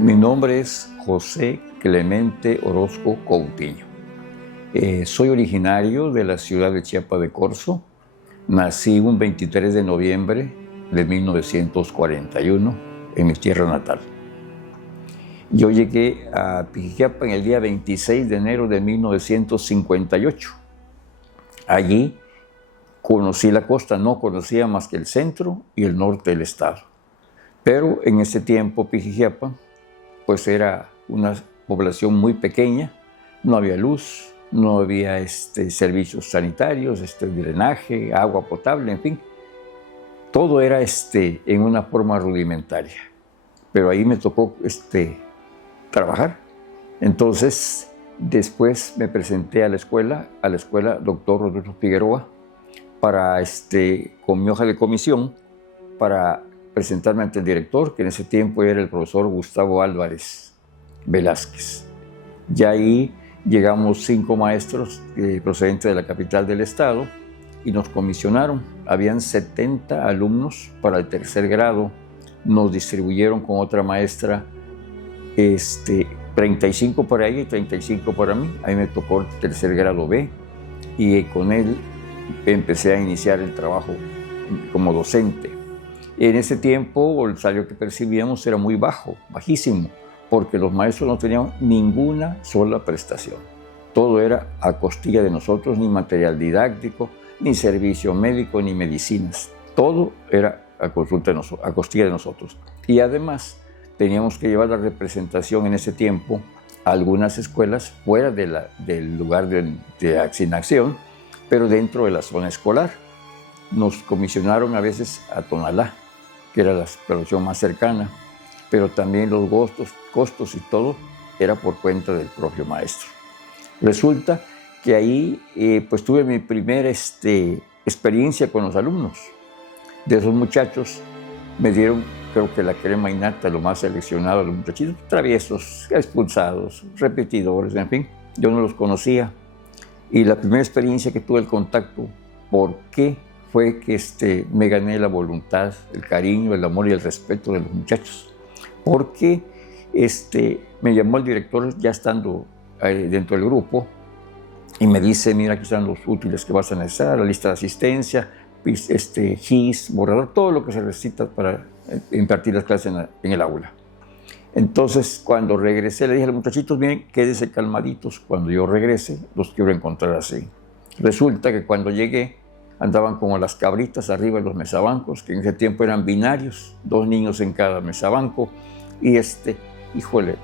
Mi nombre es José Clemente Orozco Coutinho. Soy originario de la ciudad de Chiapa de Corzo. Nací un 23 de noviembre de 1941 en mi tierra natal. Yo llegué a Pijijiapa en el día 26 de enero de 1958. Allí conocí la costa, no conocía más que el centro y el norte del estado. Pero en ese tiempo Pijijiapa pues era una población muy pequeña, no había luz, no había servicios sanitarios, drenaje, agua potable, en fin. Todo era en una forma rudimentaria. Pero ahí me tocó trabajar. Entonces, después me presenté a la escuela Dr. Rodolfo Figueroa, con mi hoja de comisión, para presentarme ante el director, que en ese tiempo era el profesor Gustavo Álvarez Velázquez. Ya ahí llegamos 5 maestros procedentes de la capital del estado y nos comisionaron. Habían 70 alumnos para el tercer grado. Nos distribuyeron con otra maestra 35 para ella y 35 para mí. A mí me tocó el tercer grado B y con él empecé a iniciar el trabajo como docente. En ese tiempo el salario que percibíamos era muy bajo, bajísimo, porque los maestros no tenían ninguna sola prestación. Todo era a costilla de nosotros, ni material didáctico, ni servicio médico, ni medicinas. Todo era a costilla de nosotros. Y además teníamos que llevar la representación en ese tiempo a algunas escuelas fuera del lugar de asignación, pero dentro de la zona escolar. Nos comisionaron a veces a Tonalá, que era la población más cercana, pero también los costos y todo era por cuenta del propio maestro. Resulta que ahí pues tuve mi primera experiencia con los alumnos. De esos muchachos me dieron, creo que la crema innata, lo más seleccionado, los muchachitos traviesos, expulsados, repetidores, en fin, yo no los conocía. Y la primera experiencia que tuve el contacto, ¿por qué? Fue que me gané la voluntad, el cariño, el amor y el respeto de los muchachos. Porque me llamó el director ya estando dentro del grupo y me dice, mira, aquí están los útiles que vas a necesitar, la lista de asistencia, GIS, borrador, todo lo que se necesita para impartir las clases en el aula. Entonces, cuando regresé, le dije a los muchachitos, miren, quédense calmaditos, cuando yo regrese, los quiero encontrar así. Resulta que cuando llegué, andaban como las cabritas arriba de los mesabancos, que en ese tiempo eran binarios, 2 niños en cada mesabanco, y híjole,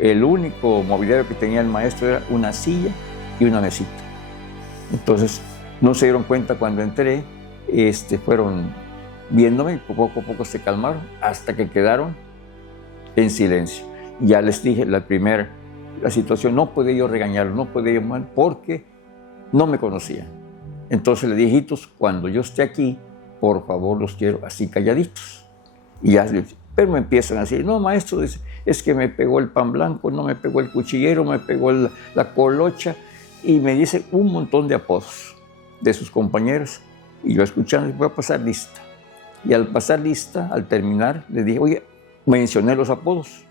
el único mobiliario que tenía el maestro era una silla y una mesita. Entonces, no se dieron cuenta cuando entré, fueron viéndome y poco a poco se calmaron, hasta que quedaron en silencio. Ya les dije, la situación, no podía yo regañarlos, no podía yo mal, porque no me conocían. Entonces le dije, hijitos, cuando yo esté aquí, por favor, los quiero así calladitos. Y ya, pero me empiezan a decir, no, maestro, es que me pegó el pan blanco, no me pegó el cuchillero, me pegó la colocha, y me dice un montón de apodos de sus compañeros. Y yo escuchando, voy a pasar lista. Y al pasar lista, al terminar, le dije, oye, mencioné los apodos.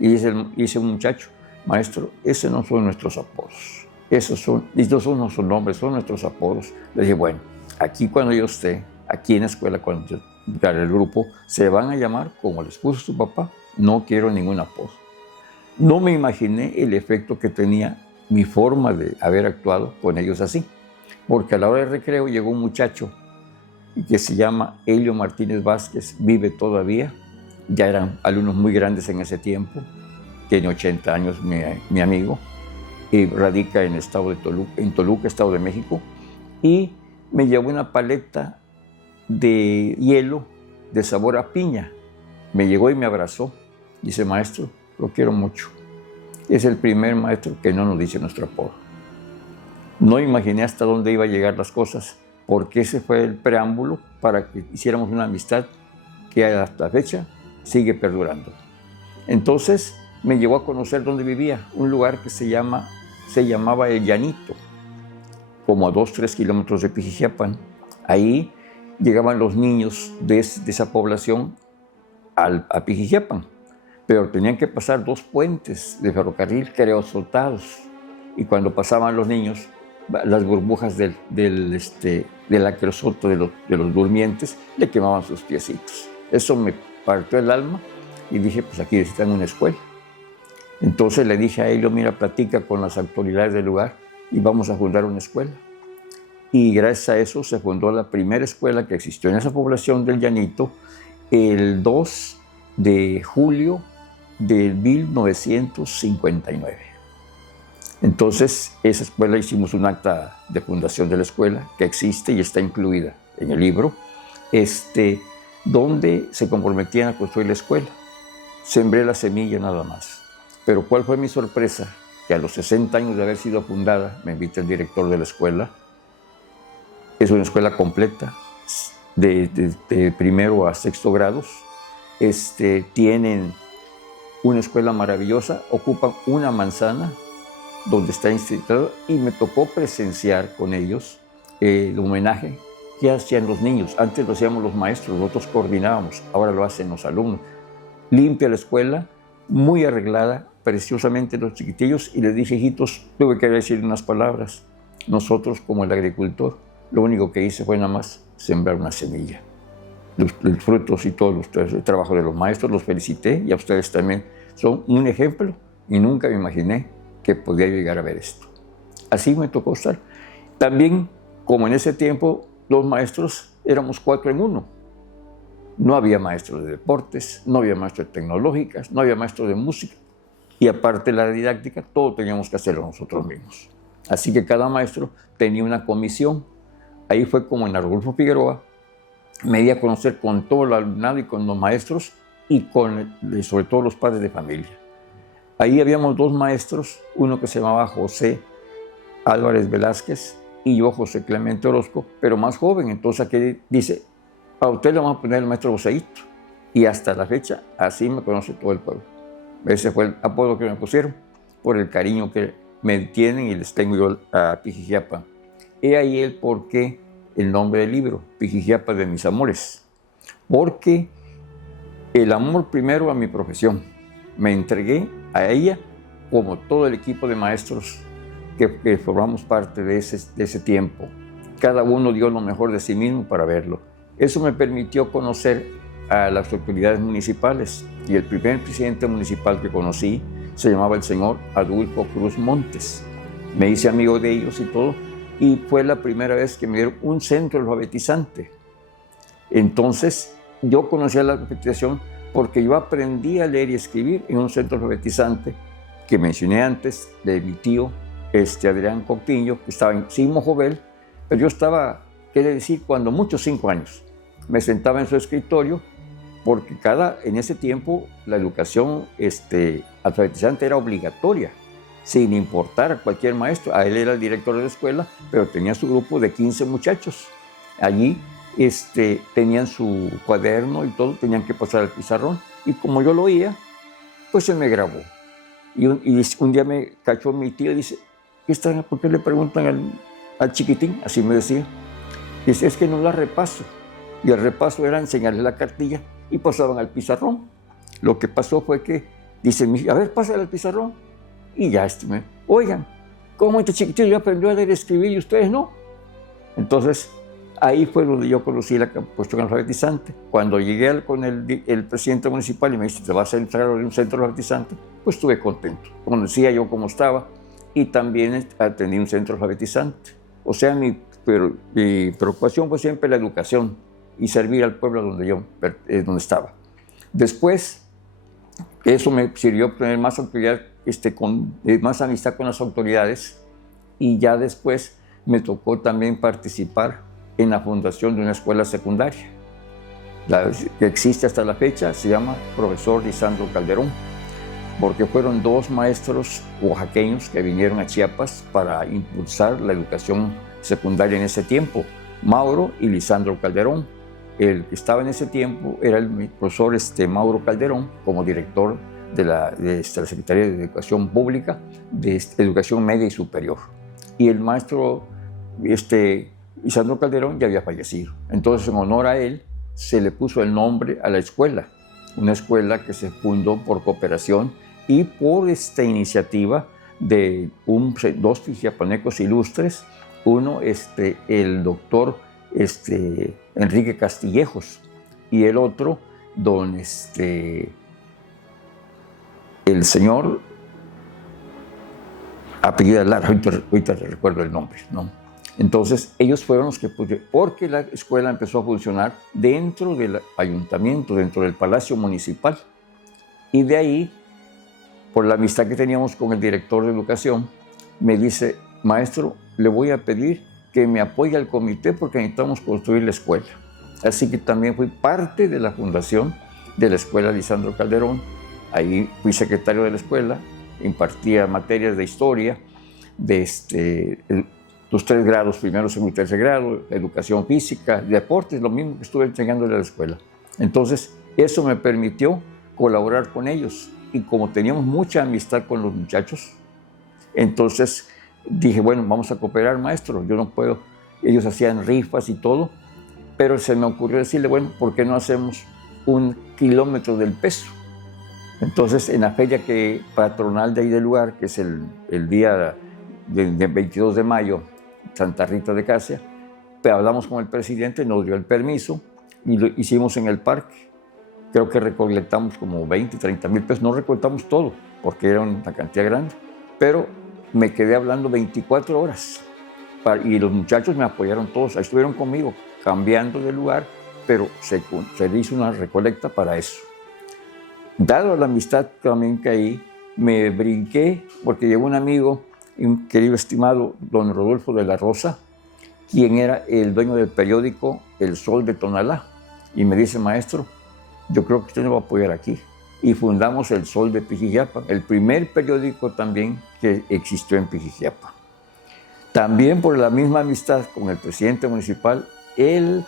Y dice un muchacho, maestro, esos no son nuestros apodos. Esos no son nuestros nombres, son nuestros apodos. Le dije, bueno, aquí cuando yo esté, aquí en la escuela, cuando yo el grupo, se van a llamar como les puso su papá, no quiero ningún apodo. No me imaginé el efecto que tenía mi forma de haber actuado con ellos así, porque a la hora de recreo llegó un muchacho que se llama Helio Martínez Vázquez, vive todavía, ya eran alumnos muy grandes en ese tiempo, tiene 80 años mi amigo, y radica en el estado de Toluca, Estado de México, y me llevó una paleta de hielo de sabor a piña. Me llegó y me abrazó. Dice, maestro, lo quiero mucho. Es el primer maestro que no nos dice nuestro apodo. No imaginé hasta dónde iba a llegar las cosas, porque ese fue el preámbulo para que hiciéramos una amistad que hasta la fecha sigue perdurando. Entonces me llevó a conocer dónde vivía, un lugar que se llamaba El Llanito, como a 2-3 kilómetros de Pijijiapan. Ahí llegaban los niños de esa población a Pijijiapan. pero tenían que pasar 2 puentes de ferrocarril, creo, soltados. Y cuando pasaban los niños, las burbujas del aerosoto de los durmientes le quemaban sus piecitos. Eso me partió el alma y dije, pues aquí necesitan una escuela. Entonces le dije a ellos, mira, platica con las autoridades del lugar y vamos a fundar una escuela. Y gracias a eso se fundó la primera escuela que existió en esa población del Llanito el 2 de julio de 1959. Entonces, esa escuela hicimos un acta de fundación de la escuela que existe y está incluida en el libro, donde se comprometían a construir la escuela. Sembré la semilla nada más. Pero ¿cuál fue mi sorpresa? Que a los 60 años de haber sido fundada, me invita el director de la escuela. Es una escuela completa, de primero a sexto grados. Tienen una escuela maravillosa, ocupan una manzana donde está instituido y me tocó presenciar con ellos el homenaje que hacían los niños. Antes lo hacíamos los maestros, nosotros coordinábamos, ahora lo hacen los alumnos. Limpia la escuela, muy arreglada, preciosamente los chiquitillos, y les dije, hijitos, tuve que decir unas palabras. Nosotros, como el agricultor, lo único que hice fue nada más sembrar una semilla. Los frutos y todo el trabajo de los maestros los felicité, y a ustedes también son un ejemplo, y nunca me imaginé que podía llegar a ver esto. Así me tocó estar. También, como en ese tiempo, los maestros éramos 4 en 1. No había maestros de deportes, no había maestros de tecnológicas, no había maestros de música. Y aparte de la didáctica, todo teníamos que hacerlo nosotros mismos. Así que cada maestro tenía una comisión. Ahí fue como en Rodolfo Figueroa, me di a conocer con todo el alumnado y con los maestros y sobre todo los padres de familia. Ahí habíamos 2 maestros, uno que se llamaba José Álvarez Velázquez y yo, José Clemente Orozco, pero más joven. Entonces aquí dice, a usted le vamos a poner el maestro Joséito. Y hasta la fecha, así me conoce todo el pueblo. Ese fue el apodo que me pusieron por el cariño que me tienen y les tengo yo a Pijijiapa. He ahí el porqué, el nombre del libro, Pijijiapa de mis amores. Porque el amor primero a mi profesión. Me entregué a ella como todo el equipo de maestros que formamos parte de ese tiempo. Cada uno dio lo mejor de sí mismo para verlo. Eso me permitió conocer a las autoridades municipales, y el primer presidente municipal que conocí se llamaba el señor Adolfo Cruz Montes. Me hice amigo de ellos y todo, y fue la primera vez que me dieron un centro alfabetizante. Entonces, yo conocía la alfabetización porque yo aprendí a leer y escribir en un centro alfabetizante que mencioné antes, de mi tío Adrián Coutinho, que estaba en Simo Jovel, pero yo estaba, quiere decir, cuando mucho 5 años. Me sentaba en su escritorio, porque en ese tiempo la educación alfabetizante era obligatoria, sin importar a cualquier maestro. A él era el director de la escuela, pero tenía su grupo de 15 muchachos. Allí tenían su cuaderno y todo, tenían que pasar al pizarrón. Y como yo lo oía, pues se me grabó. Y un día me cachó mi tío y dice, ¿por qué le preguntan al chiquitín? Así me decía. Dice, es que no la repaso. Y el repaso era enseñarle la cartilla y pasaban al pizarrón. Lo que pasó fue que, dice, a ver, pásale al pizarrón. Y ya, oigan, ¿cómo este chiquitín ya aprendió a leer y escribir y ustedes no? Entonces, ahí fue donde yo conocí la cuestión alfabetizante. Cuando llegué con el presidente municipal y me dice, ¿te vas a entrar en un centro alfabetizante? Pues estuve contento. Conocía yo cómo estaba y también atendí un centro alfabetizante. O sea, mi preocupación fue siempre la educación y servir al pueblo donde estaba. Después, eso me sirvió para tener más autoridad, más amistad con las autoridades, y ya después me tocó también participar en la fundación de una escuela secundaria. Que existe hasta la fecha, se llama Profesor Lisandro Calderón, porque fueron 2 maestros oaxaqueños que vinieron a Chiapas para impulsar la educación secundaria en ese tiempo, Mauro y Lisandro Calderón. El que estaba en ese tiempo era el profesor Mauro Calderón, como director de la Secretaría de Educación Pública, de Educación Media y Superior. Y el maestro Lisandro Calderón ya había fallecido. Entonces, en honor a él, se le puso el nombre a la escuela. una escuela que se fundó por cooperación y por esta iniciativa de dos pijiapanecos ilustres, uno el doctor Enrique Castillejos y el otro el señor apellido Lara, ahorita recuerdo el nombre, ¿no? Entonces ellos fueron los que, porque la escuela empezó a funcionar dentro del ayuntamiento, dentro del Palacio Municipal, y de ahí, por la amistad que teníamos con el director de educación, me dice: maestro, le voy a pedir que me apoye al comité porque necesitamos construir la escuela. Así que también fui parte de la fundación de la escuela Lisandro Calderón. Ahí fui secretario de la escuela, impartía materias de historia, de los 3 grados, primero, segundo y tercer grado, educación física, deportes, lo mismo que estuve enseñándole a la escuela. Entonces, eso me permitió colaborar con ellos. Y como teníamos mucha amistad con los muchachos, entonces dije: bueno, vamos a cooperar, maestro. Yo no puedo. Ellos hacían rifas y todo, pero se me ocurrió decirle: bueno, ¿por qué no hacemos 1 kilómetro del peso? Entonces, en la feria patronal de ahí del lugar, que es el día del 22 de mayo, Santa Rita de Casia, hablamos con el presidente, nos dio el permiso y lo hicimos en el parque. Creo que recolectamos como 20, 30 mil pesos. No recolectamos todo, porque era una cantidad grande, pero me quedé hablando 24 horas. Y los muchachos me apoyaron todos, ahí estuvieron conmigo, cambiando de lugar, pero se hizo una recolecta para eso. Dado la amistad también que ahí, me brinqué, porque llegó un amigo, un querido estimado don Rodolfo de la Rosa, quien era el dueño del periódico El Sol de Tonalá, y me dice: maestro, yo creo que usted nos va a apoyar aquí. Y fundamos El Sol de Pijijiapa, el primer periódico también que existió en Pijijiapa. También por la misma amistad con el presidente municipal, el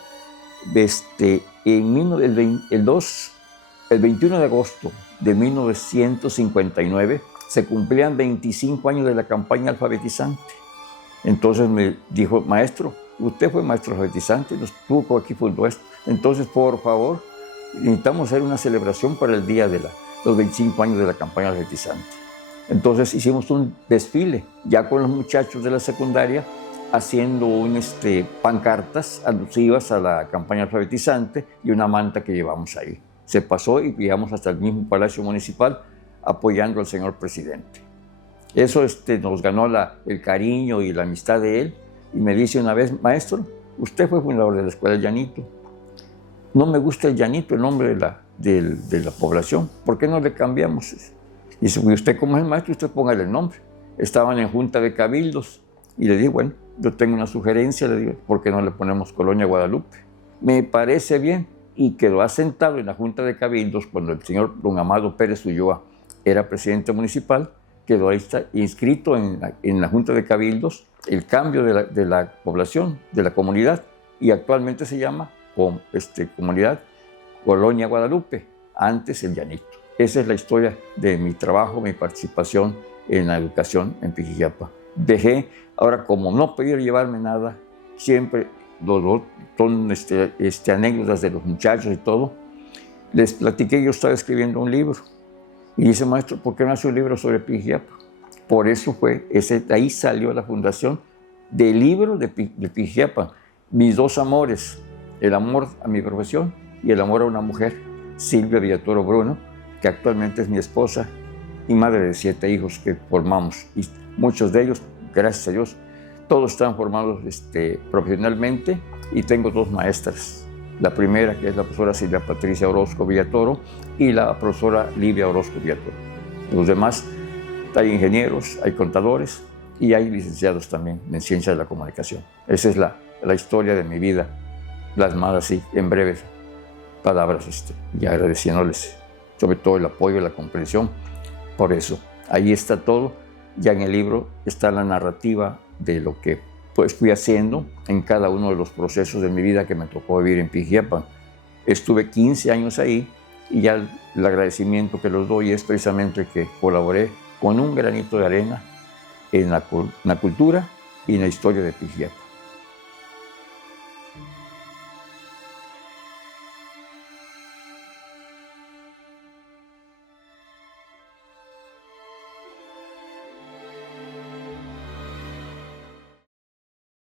21 de agosto de 1959 se cumplían 25 años de la campaña alfabetizante. Entonces me dijo: maestro, usted fue maestro alfabetizante, nos tuvo aquí, fundó esto. Entonces, por favor, necesitamos hacer una celebración para el día de los 25 años de la campaña alfabetizante. Entonces hicimos un desfile ya con los muchachos de la secundaria, haciendo pancartas alusivas a la campaña alfabetizante y una manta que llevamos ahí. Se pasó y llegamos hasta el mismo Palacio Municipal apoyando al señor presidente. Eso nos ganó el cariño y la amistad de él, y me dice una vez: maestro, usted fue fundador de la escuela El Llanito. No me gusta El Llanito, el nombre de la población. ¿Por qué no le cambiamos? Dice: usted como es el maestro, usted póngale el nombre. Estaban en junta de cabildos y le dije: bueno, yo tengo una sugerencia, le digo, ¿por qué no le ponemos Colonia Guadalupe? Me parece bien. Y quedó asentado en la junta de cabildos cuando el señor don Amado Pérez Ulloa era presidente municipal. Quedó ahí inscrito en la junta de cabildos el cambio de la población, de la comunidad, y actualmente se llama comunidad Colonia Guadalupe, antes El Llanito. Esa es la historia de mi trabajo, mi participación en la educación en Pijijiapa. Ahora, como no podía llevarme nada, siempre son anécdotas de los muchachos y todo. Les platiqué, yo estaba escribiendo un libro y dice: maestro, ¿por qué no hace un libro sobre Pijijiapa? Por eso de ahí salió la fundación del libro de Pijijiapa. Mis 2 amores, el amor a mi profesión y el amor a una mujer, Silvia Villatoro Bruno, que actualmente es mi esposa y madre de 7 hijos que formamos. Y muchos de ellos, gracias a Dios, todos están formados profesionalmente, y tengo 2 maestras. La primera, que es la profesora Silvia Patricia Orozco Villatoro, y la profesora Livia Orozco Villatoro. Los demás, hay ingenieros, hay contadores y hay licenciados también en ciencia de la comunicación. Esa es la historia de mi vida, plasmada así, en breves palabras, y agradeciéndoles sobre todo el apoyo y la comprensión. Por eso, ahí está todo. Ya en el libro está la narrativa de lo que fui haciendo en cada uno de los procesos de mi vida que me tocó vivir en Pijijiapa. Estuve 15 años ahí, y ya el agradecimiento que les doy es precisamente que colaboré con un granito de arena en la cultura y en la historia de Pijijiapa.